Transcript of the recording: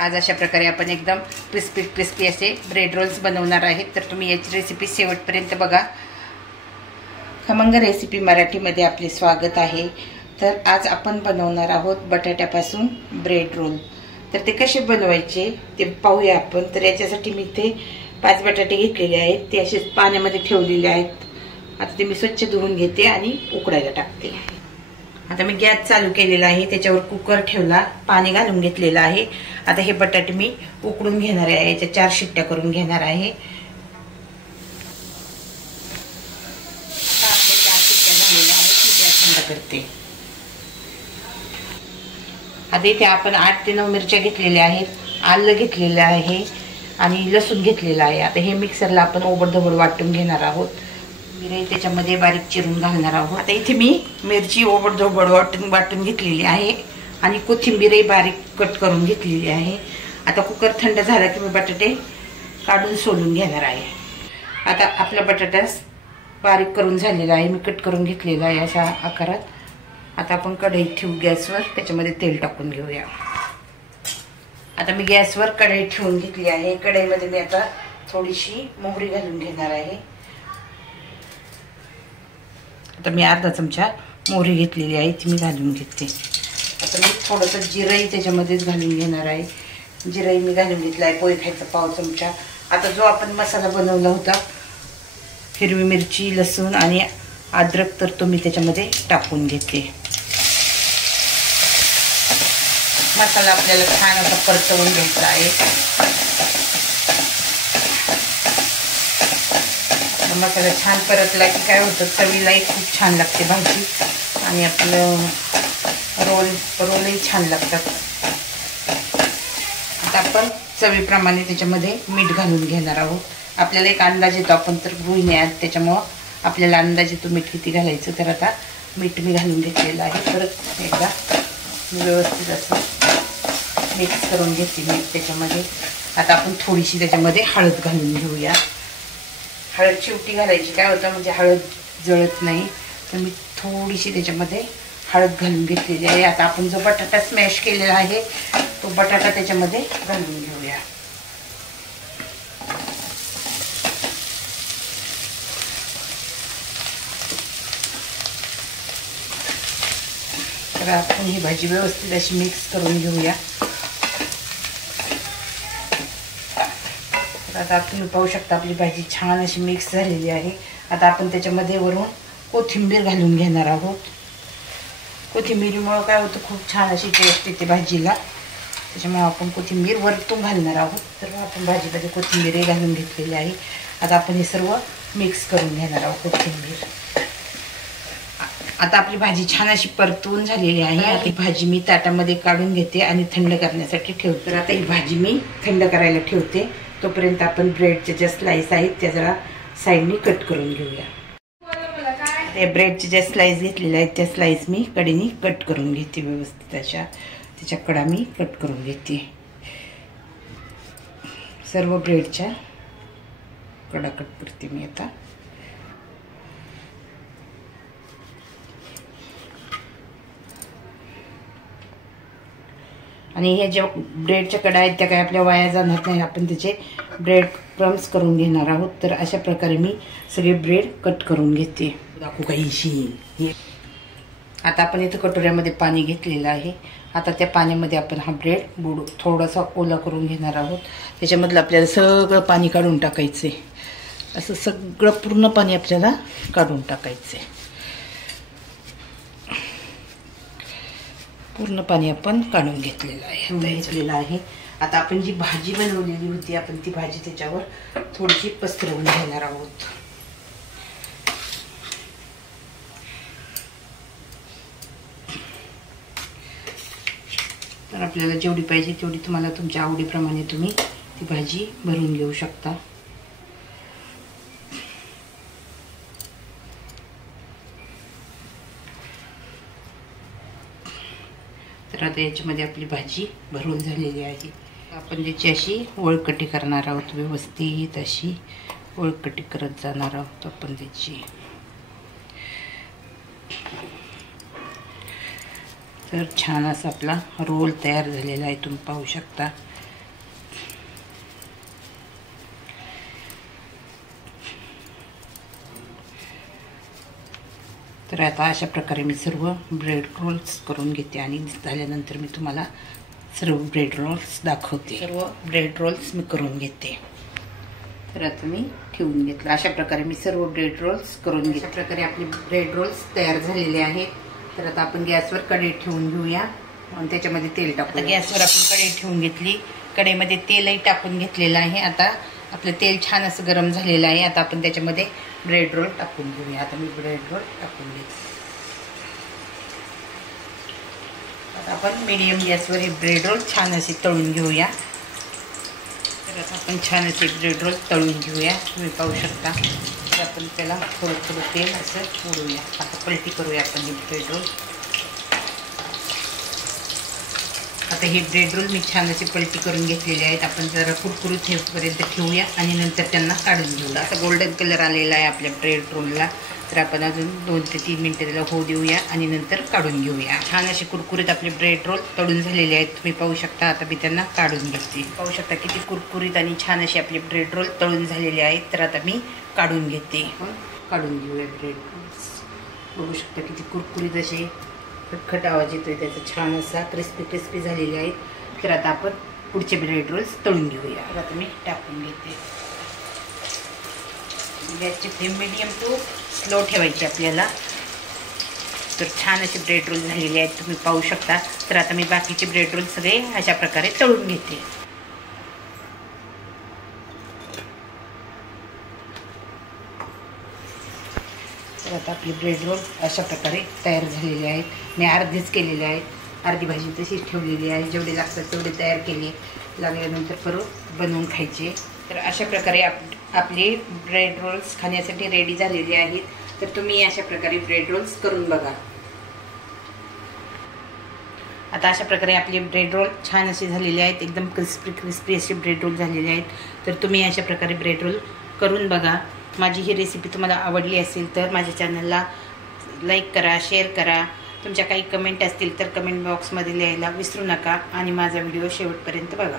आज अशा प्रकारे आपण एकदम क्रिस्पी असे ब्रेड रोल्स बनवणार आहेत। तर तुम्ही याची रेसिपी शेवटपर्यंत बघा। खमंग रेसिपी मराठीमध्ये आपले स्वागत आहे। तर आज आपण बनवणार आहोत बटाट्यापासून ब्रेड रोल। तर ते कसे बनवायचे ते पाहूया आपण। तर याच्यासाठी मी इथे 5 बटाटे घेतलेले आहेत, ते असे पाण्यामध्ये ठेवलेले आहेत। आता ते मी स्वच्छ धुवून घेते आणि उकडायला टाकते। आता मी गॅस चालू केलेला आहे, त्याच्यावर कुकर ठेवला, पाणी घालून घेतलेलं आहे। आता हे बटाटे मी उकडून घेणार आहे, याच्या 4 शिट्ट्या करून घेणार आहे। आपले 4 शिट्ट्या झालेल्या आहेत, मी गॅस बंद करते। आता इथे आपण 8 ते 9 मिरच्या घेतलेल्या आहेत, आलं घेतलेलं आहे आणि लसूण घेतलेला आहे। आता हे मिक्सरला आपण ओबडधोबड वाटून घेणार आहोत। मिरची त्याच्यामध्ये बारीक चिरून घालणार आहोत। आता इथे मी मिरची ओबडधोबड वाटून घेतलेली आहे आणि कोथिंबीरही बारीक कट करून घेतलेली आहे। आता कुकर थंड झाला की मी बटाटे काढून सोलून घेणार आहे। आता आपला बटाटा बारीक करून झालेला आहे, मी कट करून घेतलेला आहे अशा आकारात। आता आपण कढई ठेवू गॅसवर, त्याच्यामध्ये तेल टाकून घेऊया। आता मी गॅसवर कढई ठेवून घेतली आहे। कढईमध्ये मी आता थोडीशी मोहरी घालून घेणार आहे। आता मी अर्धा चमचा मोहरी घेतलेली आहे, ती मी घालून घेते। आता मी थोडंसं जिरंही त्याच्यामध्येच घालून घेणार आहे। जिरंही मी घालून घेतला आहे, पोहे खायचा पाव चमचा। आता जो आपण मसाला बनवला होता, हिरवी मिरची, लसूण आणि अद्रक, तर तो मी त्याच्यामध्ये टाकून घेते। मसाला आपल्याला छान असा परतवून घ्यायचा आहे। मसाला छान परतला की काय होतं, चवीलाही खूप छान लागते भाजी आणि आपलं रोलही छान लागतात। आता आपण चवीप्रमाणे त्याच्यामध्ये मीठ घालून घेणार आहोत। आपल्याला एक अंदाज येतो, आपण तर गृहिणी आहात त्याच्यामुळं आपल्याला अंदाज येतो मीठ किती घालायचं। तर आता मीठ मी घालून घेतलेलं आहे। परत एकदा व्यवस्थित असं मिक्स करून घेते मीठ त्याच्यामध्ये। आता आपण थोडीशी त्याच्यामध्ये हळद घालून घेऊया। हळद शेवटी घालायची, काय होतं म्हणजे हळद जळत नाही, तर मी थोडीशी त्याच्यामध्ये हळद घालून घेतलेली आहे। आता आपण जो बटाटा स्मॅश केलेला आहे तो बटाटा त्याच्यामध्ये घालून घेऊया। तर आपण ही भाजी व्यवस्थित अशी मिक्स करून घेऊया। आता तुम्ही पाहू शकता आपली भाजी छान अशी मिक्स झालेली आहे। आता आपण त्याच्यामध्ये वरून कोथिंबीर घालून घेणार आहोत। कोथिंबीरीमुळे काय होतं, खूप छान अशी टेस्ट येते भाजीला, त्याच्यामुळे आपण कोथिंबीर वरतून घालणार आहोत। तर आपण भाजीमध्ये कोथिंबीरही घालून घेतलेली आहे। आता आपण हे सर्व मिक्स करून घेणार आहोत कोथिंबीर। आता आपली भाजी छान अशी परतून झालेली आहे। आता ही भाजी मी ताटामध्ये काढून घेते आणि थंड करण्यासाठी ठेवते। तर आता ही भाजी मी थंड करायला ठेवते, तोपर्यंत आपण ब्रेडचे ज्या स्लाइस आहेत त्या जरा साईडनी कट करून घेऊया। ते ब्रेडचे ज्या स्लाइस घेतलेल्या आहेत त्या स्लाइस मी कडेनी कट करून घेते व्यवस्थित अशा, त्याच्या कडा मी कट करून घेते। सर्व ब्रेडच्या कडा कट करते मी आता। आणि हे जे ब्रेडच्या कडा आहेत त्या काय आपल्या वाया जाणार नाही, आपण त्याचे ब्रेड क्रम्स करून घेणार आहोत। तर अशा प्रकारे मी सगळे ब्रेड कट करून घेते। दाखवू काही आता आपण इथं कटोऱ्यामध्ये पाणी घेतलेलं आहे। आता त्या पाण्यामध्ये आपण हा ब्रेड बुडू थोडासा ओला करून घेणार आहोत। त्याच्यामधलं आपल्याला सगळं पाणी काढून टाकायचं आहे। असं सगळं पूर्ण पाणी आपल्याला काढून टाकायचं आहे। पूर्ण पाणी आपण काढून घेतलेलं आहे। आता आपण जी भाजी बनवलेली होती, आपण ती भाजी त्याच्यावर थोडीशी पसरवून घेणार आहोत। तर आपल्याला जेवढी पाहिजे तेवढी तुम्हाला तुमच्या आवडीप्रमाणे तुम्ही ती भाजी भरून घेऊ शकता। तर आता याच्यामध्ये आपली भाजी भरून झालेली आहे। आपण त्याची अशी वळकटी करणार आहोत, व्यवस्थित अशी वळकटी करत जाणार आहोत आपण त्याची। तर छान असा आपला रोल तयार झालेला आहे, तुम्ही पाहू शकता। तर आता अशा प्रकारे मी सर्व ब्रेड रोल्स करून घेते आणि झाल्यानंतर मी तुम्हाला सर्व ब्रेड रोल्स दाखवते. सर्व ब्रेड रोल्स मी करून घेते. तर आता मी ठेवून घेतलं. अशा प्रकारे मी सर्व ब्रेड रोल्स करून घेतले. अशा प्रकारे आपले ब्रेड रोल्स तयार झालेले आहेत. तर आता आपण गॅसवर कढई ठेवून घेऊया आणि त्याच्यामध्ये तेल टाकू. गॅसवर आपण कढई ठेवून घेतली. कढईमध्ये तेलही टाकून घेतलेलं आहे. आता आपलं तेल छान असं गरम झालेलं आहे. आता आपण त्याच्यामध्ये ब्रेड रोल टाकून घेऊया. आता मी ब्रेड रोल टाकून घेते. आता आपण मीडियम गॅसवर हे ब्रेड रोल छान असे तळून घेऊया. तर आता आपण छान असे ब्रेड रोल तळून घेऊया. तुम्ही पाहू शकता. तर आपण त्याला थोडं थोडं तेल असं उडूया. आता पलटी करूया आपण हे ब्रेड रोल. आता हे ब्रेड रोल मी छान असे पलटी करून घेतलेले आहेत. आपण जरा कुरकुरीत हेपर्यंत ठेवूया आणि नंतर त्यांना काढून घेऊया. आता गोल्डन कलर आलेला आहे आपल्या ब्रेड रोलला. तर आपण अजून 2 ते 3 मिनिटं त्याला होऊ देऊया आणि नंतर काढून घेऊया. छान असे कुरकुरीत आपले ब्रेड रोल तळून झालेले आहेत. तुम्ही पाहू शकता. आता मी त्यांना काढून घेते. पाहू शकता किती कुरकुरीत आणि छान असे आपले ब्रेड रोल तळून झालेले आहेत. तर आता मी काढून घेते. काढून घेऊया ब्रेड रोल्स. बघू शकता किती कुरकुरीत असे खटखट आवाज येतोय त्याचा. छान असा क्रिस्पी झालेले आहेत. तर आता आपण पुढचे ब्रेड रोल्स तळून घेऊया. आता मी टाकून घेते. गॅसची फ्लेम मीडियम टू स्लो ठेवायची आपल्याला. तर छान असे ब्रेड रोल झालेले आहेत. तुम्ही पाहू शकता. तर आता मी बाकीचे ब्रेड रोल सगळे अशा प्रकारे तळून घेते. तर आता आपले ब्रेड रोल अशा प्रकारे तयार झालेले आहेत. मी अर्धेच केलेले आहेत. अर्धी भाजी तशीच ठेवलेली आहे. जेवढे लागतात तेवढे तयार केले. लागल्यानंतर परत बनवून खायचे. तर अशा प्रकारे आपले ब्रेड रोल्स खाण्यासाठी रेडी झालेले आहेत. तर तुम्ही अशा प्रकारे ब्रेड रोल्स करून बघा. आता अशा प्रकारे आपले ब्रेड रोल छान असे झालेले आहेत. एकदम क्रिस्पी असे ब्रेड रोल झालेले आहेत. तर तुम्ही अशा प्रकारे ब्रेड रोल करून बघा. माझी ही रेसिपी तुम्हाला आवडली असेल तर माझ्या चॅनलला लाईक करा, शेअर करा. तुमच्या काही कमेंट असतील तर कमेंट बॉक्समध्ये लिहायला विसरू नका आणि माझा व्हिडिओ शेवटपर्यंत बघा.